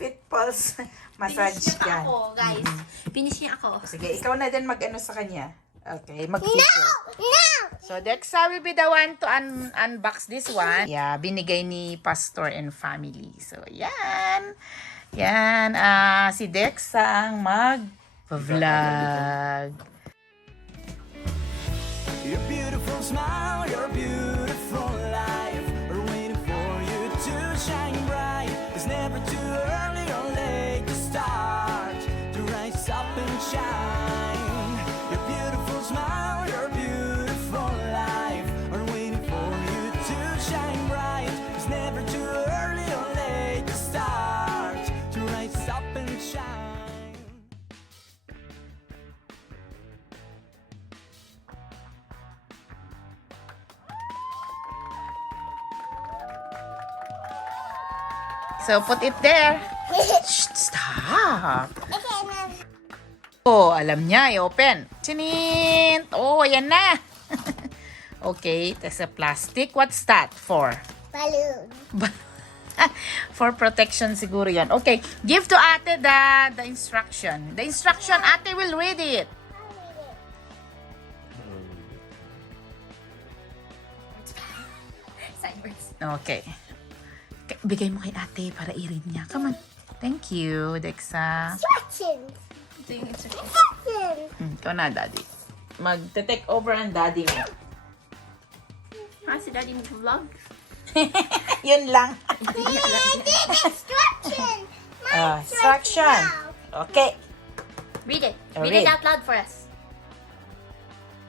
Fitpulse Massage Finish niya Gun. ako, guys. Finish niya ako. Sige, ikaw na din mag-ano sa kanya. Okay, mag-feature. No! So, Dexa will be the one to unbox this one. Yeah, binigay ni Pastor and family. So, yan. Yan, si Dexa ang mag-vlog. Your beautiful smile, your beautiful life are waiting for you to shine bright. It's never too early or late to start, to rise up and shine. Your beautiful smile, your beautiful life are waiting for you to shine bright. It's never too early or late to start, to rise up and shine. So, put it there. Shh, stop. Oh, alam niya. I-open. Chinin! Oh, ayan na. Okay, that's a plastic. What's that for? Balloon. For protection siguro yan. Okay, give to ate the instruction. The instruction, ate will read it. Sideways. Okay. Bigay mo kay ate para i-read niya. Come on. Thank you, Dexa. Instructions. Ito yung instruction. Instructions. Ikaw na, daddy. Mag-take over ang daddy mo. Si Daddy nag-vlog. Yun lang. Instruction. Instruction. Okay. Read it. Oh, Read read. it out loud for us.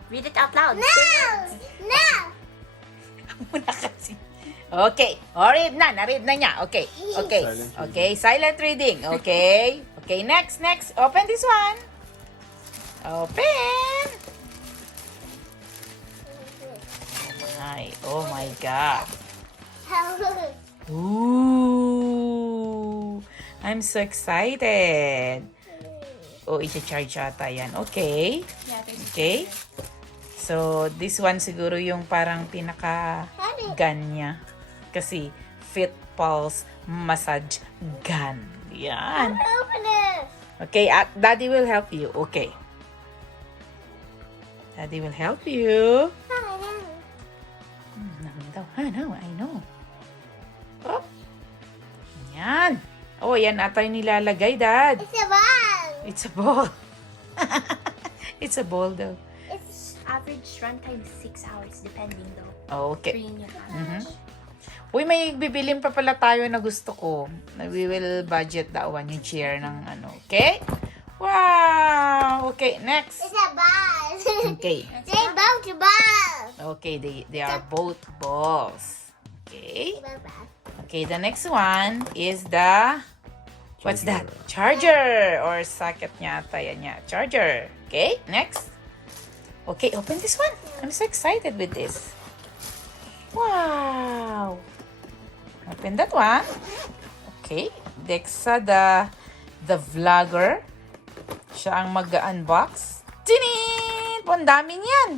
Read it out loud. No! No! Muna kasi. Okay. O, read na. Na-read na niya. Okay. Okay. Okay. Silent reading. Okay. Okay. Next. Next. Open this one. Open. Oh my God. Ooh. I'm so excited. Oh, i-charge ata yan. Okay. Yeah, there's Okay. So, this one siguro yung parang pinaka-gun niya. Kasi, Fitpulse Massage Gun. Yan. Open it. Okay, Daddy will help you. Okay. Daddy will help you. I know. Oh. Yan. Oh, yan ata yung nilalagay, Dad. It's a ball. It's a ball. It's a ball daw. It's average runtime 6 hours depending though. Okay. Green yung average. Uy, may bibilin pa pala tayo na gusto ko. We will budget that one, yung chair ng ano. Okay? Wow! Okay, next. a ball. Okay. They both ball. Okay, they are both balls. Okay. Okay, the next one is the... What's that? Charger! Or socket niya ata yan niya. Charger. Okay, next. Okay, open this one. I'm so excited with this. Wow! Open that one. Okay. Dexa, the vlogger. Siya ang mag-unbox. Tinin! Ang dami niyan.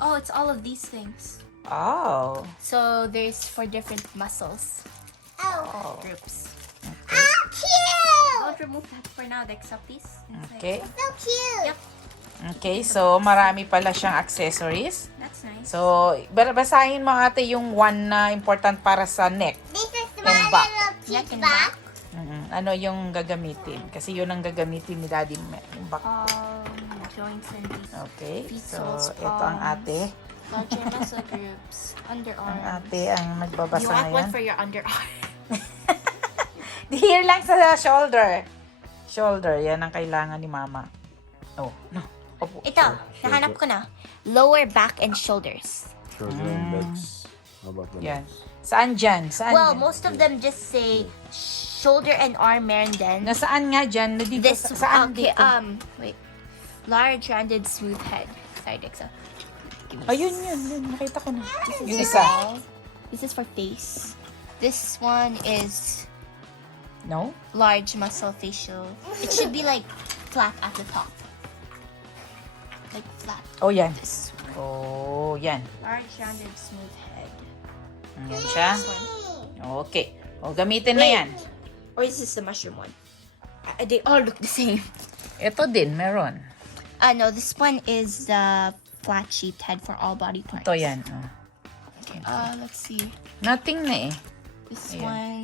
Oh, it's all of these things. Oh. So there's for different muscles Oh, groups. cute. Don't remove that for now, Dexa, please. Okay. So cute. Yep. Okay, so marami pala siyang accessories. That's nice. So, basahin mo ate yung one na important para sa neck. This is And my back. little Neck cute and back. Ano yung gagamitin? Kasi yun ang gagamitin ni Daddy yung back. Joints and these. Okay, Feet, so soles, ito ang palms. ate. Larger muscle groups. Ang Underarm. ate ang You nagbabasa want one ngayon. for your underarm. Here lang sa shoulder. Shoulder, yan ang kailangan ni Mama. Oh, no. Opo. Ito, nahanap ko na. Lower back and shoulders. Shoulder and legs. How about the Yan. legs? Saan dyan? Saan Well, dyan? most of them just say shoulder and arm, meron din. Nasaan nga dyan? Dito, This, saan okay, dito? wait. Large, rounded, smooth head. Sorry, Dexa. Ayun, yun. Nakita ko na. Yung This is isa. This is for face. This one is No? large muscle facial. It should be like flat at the top. Like flat. Oh, yan. This Oh, yan. large, rounded, smooth head. Yan siya. Okay. O, gamitin na yan. Or is this the mushroom one? They all look the same. Ito din, meron. No, this one is the flat-shaped head for all body parts. Ito yan. Oh. Okay, let's see. Nothing na eh. This Ayan. one.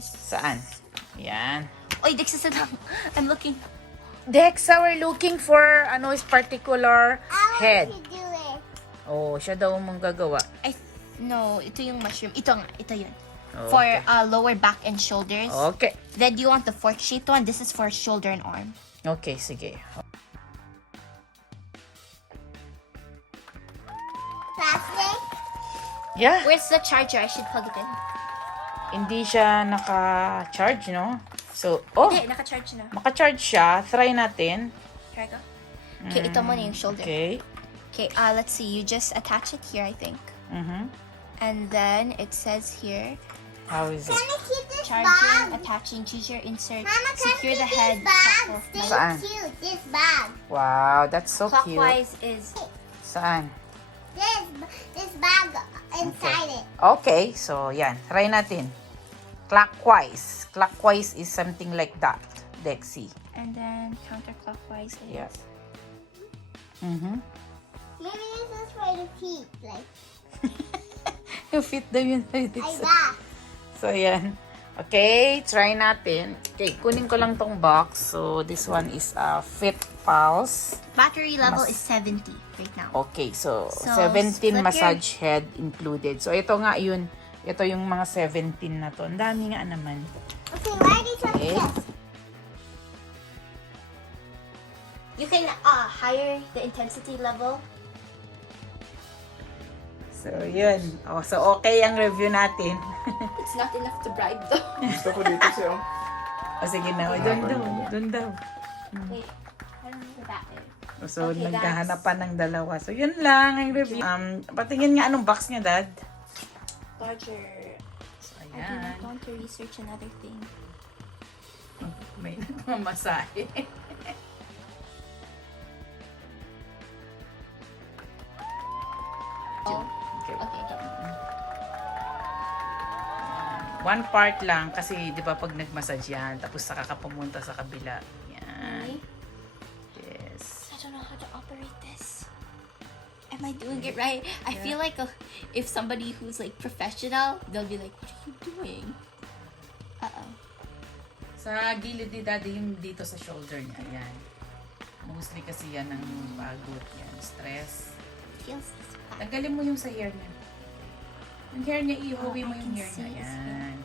Saan? Yan. Oy, Dex, sit down. I'm looking. Dexa, we're looking for ano is particular head. I want to do it. Oh, siya daw mong gagawa. No, ito yung mushroom. Ito nga, ito yun. Oh, For okay. lower back and shoulders. Okay. Then do you want the fork-shaped one? This is for shoulder and arm. Okay, sige. Plastic. Yeah. Where's the charger? I should plug it in. Hindi siya naka-charge, no? So, oh, Hindi, naka-charge na. maka-charge siya. Try natin. Here I go. Okay, ito muna yung shoulder. Okay. Okay, let's see. You just attach it here, I think. Mm-hmm. And then it says here, How is it? Can I keep this charging, bag? attaching, choose your insert, Mama, can secure I the keep head. this bag? top of- Stay Saan? cute. This bag. Wow, that's so cute. Clockwise is Saan? This bag inside it. Okay, so yan. Try natin. Clockwise. Clockwise is something like that, Dexy. and then counterclockwise is Yeah. Mm-hmm. Maybe this is for the feet, like Yung fit daw yun. that. So, yan. Okay, try natin. Okay, kunin ko lang tong box. So, this one is Fitpulse. battery level is 70 right now. Okay, so, So, 17 split your- massage head included. So, ito nga yun. Ito yung mga 17 na to. Ang dami nga naman. Okay, why did you Okay. this? You can higher the intensity level. So, yun. Oh, so, okay ang review natin. It's not enough to bribe though. Gusto ko dito siya. O, sige na. Doon daw. Doon daw. Wait, I don't know that is. So, Okay, nagkahanapan ng dalawa. So, yun lang ang review. Patingin nga anong box niya, Dad. Larger. So, I do ayan. not want to research another thing. May mamasahe. Oh, Okay. okay. One part lang kasi 'di ba pag nag-massage yan tapos saka ka pumunta sa kabila. Yan. Yes. I don't know how to operate this. Am I doing it right? I feel like if somebody who's like professional, they'll be like, "What are you doing?" Uh-oh. Sa gilid ni Daddy yung dito sa shoulder niya. Yan. Mostly kasi yan ang pagod yan. Stress. Feels flat. Tanggalin mo yung sa hair niya. Yung hair niya, iuwi mo I yung can hair see niya. his hair. Yan.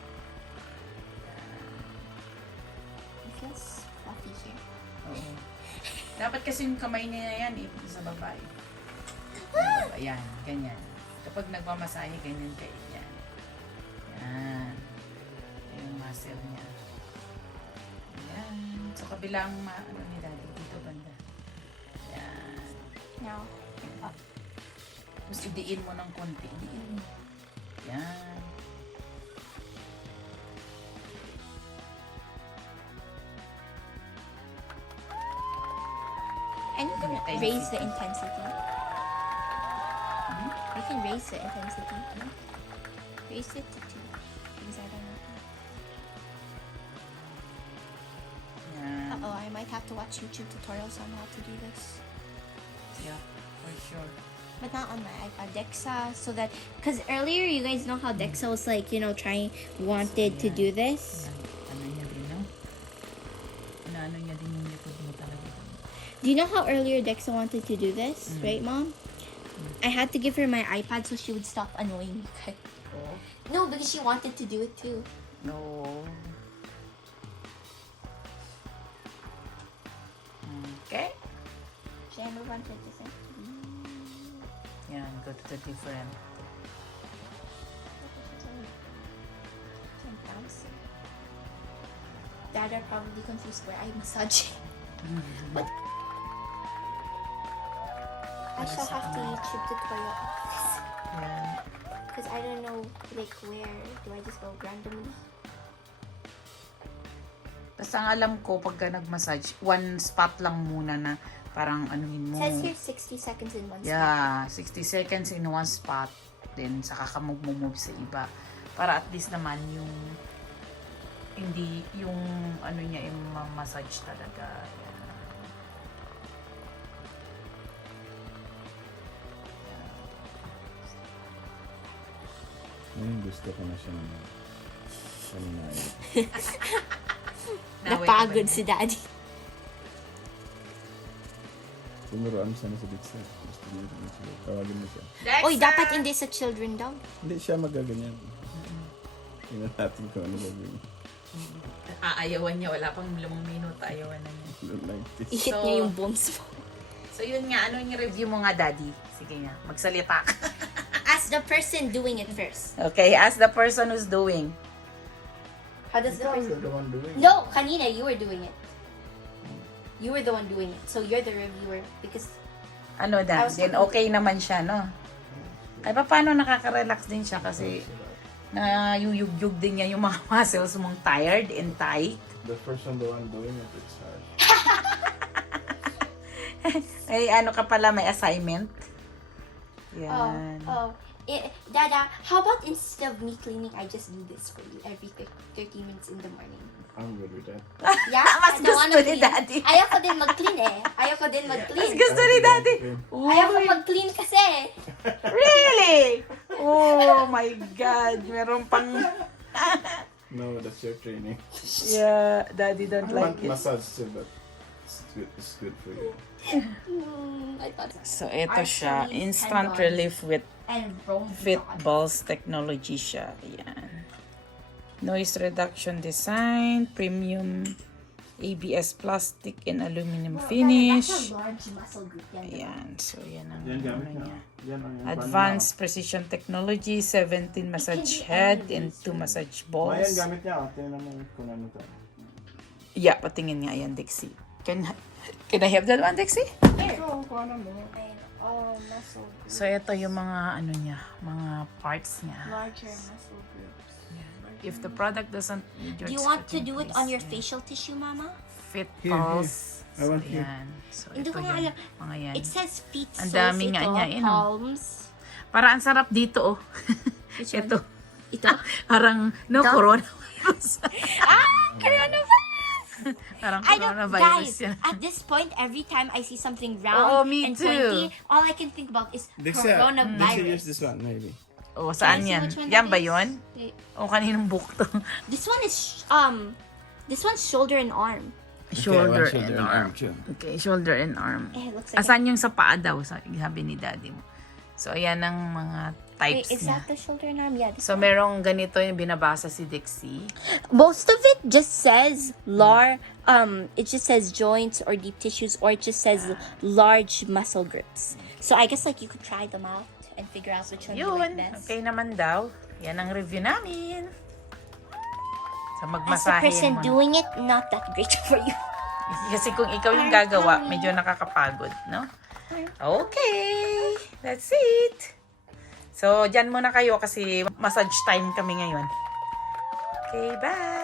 It feels fluffy here. Oo. Dapat kasi yung kamay niya yan, sa babae. Yan, ganyan. Kapag nagmamasahe, ganyan kayo. Yan. Yan. Yung muscle niya. Yan. So, kabilang ano ni Daddy, dito banda. Yan. Now, up. Tapos idiin mo ng konti. Idiin mo. Yan. And you can Intensity. raise the intensity. You can raise the intensity. Raise it to 2. Because I don't know. Yan. Uh-oh, I might have to watch YouTube tutorials on how to do this. Yeah, for sure. But not on my iPad. Dexa, so that... Because earlier, you guys know how Dexa was like, wanted to do this. Ano niya din, no? Ano niya din yung likod mo talaga. Do you know how earlier Dexa wanted to do this? Right, Mom? I had to give her my iPad so she would stop annoying me. Oh. No, because she wanted to do it too. No. Okay. Should I move on to a different? Yan, go to the different. I'm bouncing. Dad are probably confused where I'm massaging. I shall have to YouTube tutorial of this. Yan. Because I don't know, like, where. Do I just go randomly? Basta ang alam ko, pagka nag-massage, one spot lang muna na parang anuhin mo. It says here 60 seconds in one spot. Yeah, 60 seconds in one spot. Then, saka ka mag-move sa iba. Para at least naman yung Hindi yung ano niya, yung massage talaga. Yan. Ngayon gusto ko na siyang panunayan. Napagod si daddy. Tinuruan siya na sa Dexter. Gusto niya rin siya. Tawagin mo siya. Oy, dapat hindi sa children daw. Hindi siya magaganyan. Tingnan natin kung ano gagawin. Aayawan niya, wala pang 5 minuto, ayawan na niya. Don't like this. I-hit So- niya yung bones mo. So yun nga, ano yung review mo nga, Daddy? Sige nga, magsalita ka. As the person doing it first. Okay, ask the person who's doing. How does the person... You're the one doing it. No, kanina, you were doing it. You were the one doing it. So you're the reviewer because... Ano I da? was Then talking- okay naman siya, no? Ay, paano nakaka-relax din siya kasi nayuyug-yug din niya yung mga muscles mong tired and tight. The person the one doing it, it's hard. Ay, ano ka pala, may assignment? Yan. Dada, how about instead of me cleaning, I just do this for you every 30 minutes in the morning? I'm good with that. Yeah? Mas I don't wanna gusto ni clean. Daddy. Ayoko din mag-clean eh. Ayoko din Mas mag-clean. gusto ni Daddy. Ayoko mag-clean kasi. Really? Oh my God. Meron pang... No, that's your training. Yeah, Daddy don't I like want it. massage too, but it's good for you. I thought... So, ito siya. Actually, Instant $10. relief with And Rome Fitpulse technology siya. Ayan. Noise reduction design, premium ABS plastic and aluminum finish. That's a large muscle group. Ayan. So, yan ang Yan ano gamit niya. niya. Yan ang yan. Advanced precision technology, 17 massage head and 2 massage Ayan balls. gamit niya. Tingnan mo kung ano to. Yeah, patingin nga yan, Dixie. Can I have that one, Dixie? Ikaw, kung ano mo. Oh, muscle group. So, ito yung mga ano niya, mga parts niya. Larger muscle groups. If the product doesn't need your Do you want to expertise, do it on your yeah. facial tissue, Mama? Fitpulse. Here. I want here. Yan. So, Hindi ito ko nga yung alam. mga yan. It says feet, Ang soles, dami nga ito, niya, you know. palms. Para ang sarap dito, oh. Which one? Ito. Ito? Parang, no, Ito? coronavirus. Coronavirus! Parang I don't, coronavirus guys, yan. at this point, every time I see something Oo, round me and too. pointy, all I can think about is Dixie, coronavirus. use this one, maybe. Oh, saan Can I see yan? which one Yan that ba is? yun? Wait. O, kaninong book to? This one is, this one's shoulder and arm. Shoulder Okay, I want and arm. too. Okay, shoulder and arm. Eh, it looks like Asan yung sa paa daw, sabi ni daddy mo. So, ayan ang mga Wait, types is niya. that the shoulder and arm? Yeah. So, merong ganito yung binabasa si Dixie. Most of it just says it just says joints or deep tissues, or it just says large muscle groups. So I guess like you could try them out and figure out which one you like Yun, best. okay naman daw. Yan ang review namin. So, As the magmasahe person mo. doing it, not that great for you. Kasi kung ikaw yung gagawa, medyo nakakapagod, no? Okay, that's it. So, dyan muna kayo kasi massage time kami ngayon. Okay, bye!